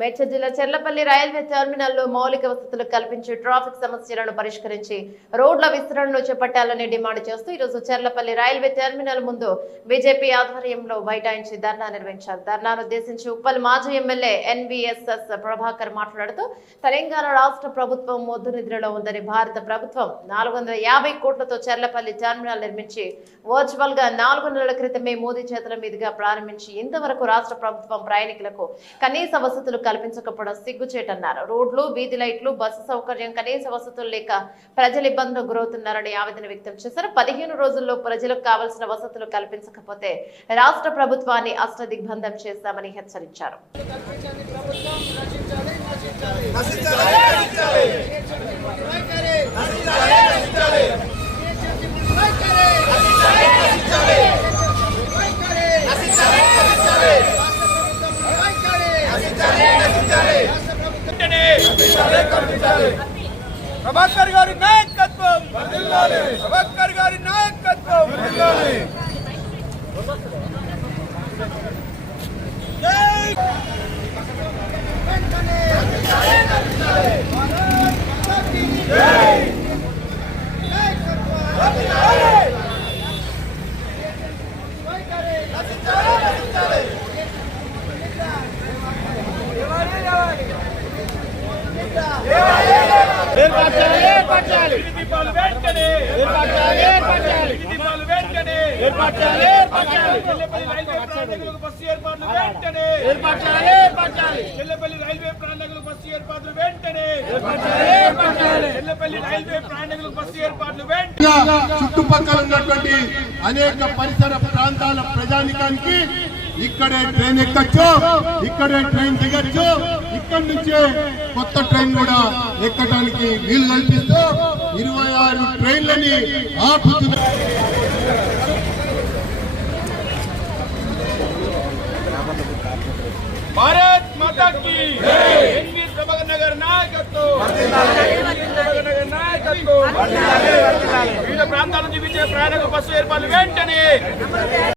మేడ్చల్ జిల్లా చెర్లపల్లి రైల్వే టెర్మినల్లో మౌలిక వసతులు కల్పించి ట్రాఫిక్ సమస్యలను పరిష్కరించి రోడ్ల విస్తరణను చేపట్టాలని డిమాండ్ చేస్తూ ఈరోజు చెర్లపల్లి రైల్వే టెర్మినల్ ముందు బీజేపీ ఆధ్వర్యంలో బైఠాయించి ధర్నా నిర్వహించారు. ధర్నాను ఉద్దేశించి ఉప్పల్ మాజీ ఎమ్మెల్యే ఎన్వీఎస్ఎస్ ప్రభాకర్ మాట్లాడుతూ తెలంగాణ రాష్ట్ర ప్రభుత్వం మొద్దు నిద్రలో ఉందని, భారత ప్రభుత్వం 450 కోట్లతో చెర్లపల్లి టెర్మినల్ నిర్మించి వర్చువల్ గా 4 నెలల క్రితమే మోదీ చేతుల మీదుగా ప్రారంభించి ఇంతవరకు రాష్ట్ర ప్రభుత్వం ప్రయాణికులకు కనీస వసతులు కల్పించకపోవడం సిగ్గుచేటన్నారు. రోడ్లు, వీధి లైట్లు, బస్సు సౌకర్యం, కనీస వసతులు లేక ప్రజలు ఇబ్బందులు గురవుతున్నారని ఆవేదన వ్యక్తం చేశారు. 15 రోజుల్లో ప్రజలకు కావాల్సిన వసతులు కల్పించకపోతే రాష్ట్ర ప్రభుత్వాన్ని అష్టదిగ్బంధం చేస్తామని హెచ్చరించారు. ప్రభాకర్ గారి నాయకత్వం, ప్రభాకర్ గారి నాయకత్వం. చుట్టుపక్కల ఉన్నటువంటి అనేక పరిసర ప్రాంతాల ప్రజానికానికి ఇక్కడే ట్రైన్ ఎక్కచ్చు, ఇక్కడే ట్రైన్ దిగచ్చు, ఇక్కడి నుంచే కొత్త ట్రైన్ కూడా ఎక్కడానికి వీలు కల్పిస్తూ 26 ట్రైన్లని ఆపుతున్నారు. భారత్ మాతా కీ ఎన్వీ ప్రభాకర్ నగర్ నాయకత్వం, వివిధ ప్రాంతాల నుంచి వివిధ ప్రయాణికుల బస్సు ఏర్పాట్లు వెంటనే